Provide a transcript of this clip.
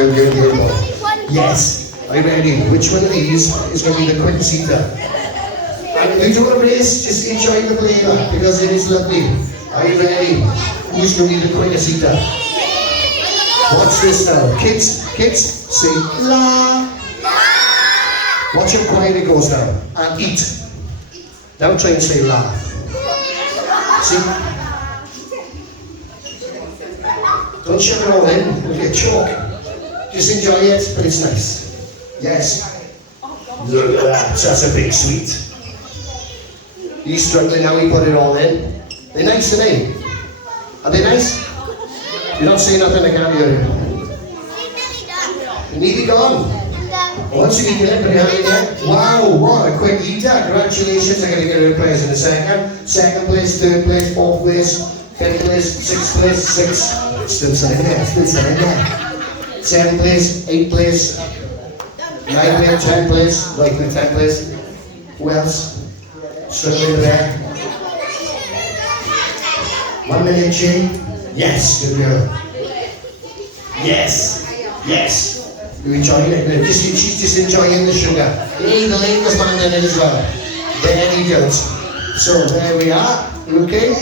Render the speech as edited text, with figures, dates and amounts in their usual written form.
Good boy. Yes. Are you ready? Which one of these is going to be the quickest eater? And if you don't want to race, just enjoy the play because it is lovely. Are you ready? Who's going to be the quickest eater? Watch this now. Kids, say la. Watch how quiet it goes now. And eat. Now try and say la. See? Don't shove it all in. It'll get choke. Just enjoy it, but it's nice. Yes. Look at that. That's a big sweet. He's struggling now. He put it all in. They're nice, aren't they? Are they nice? You're not saying nothing, I can't hear you. Nearly gone. Once you eat it, put your hand in there. Wow, what a quick eater. Congratulations. I'm going to get a prize in a second. Second place, third place, fourth place, fifth place, sixth place, still sitting there. Seventh place, eighth place, ninth place, 10th place, right in 10th place. Who else? Struggling over there. 1 minute, Jay. Yes, good girl. Yes. You're enjoying it. She's just enjoying the sugar. Hey, the latest man in it as well. There he goes. So there we are. You okay?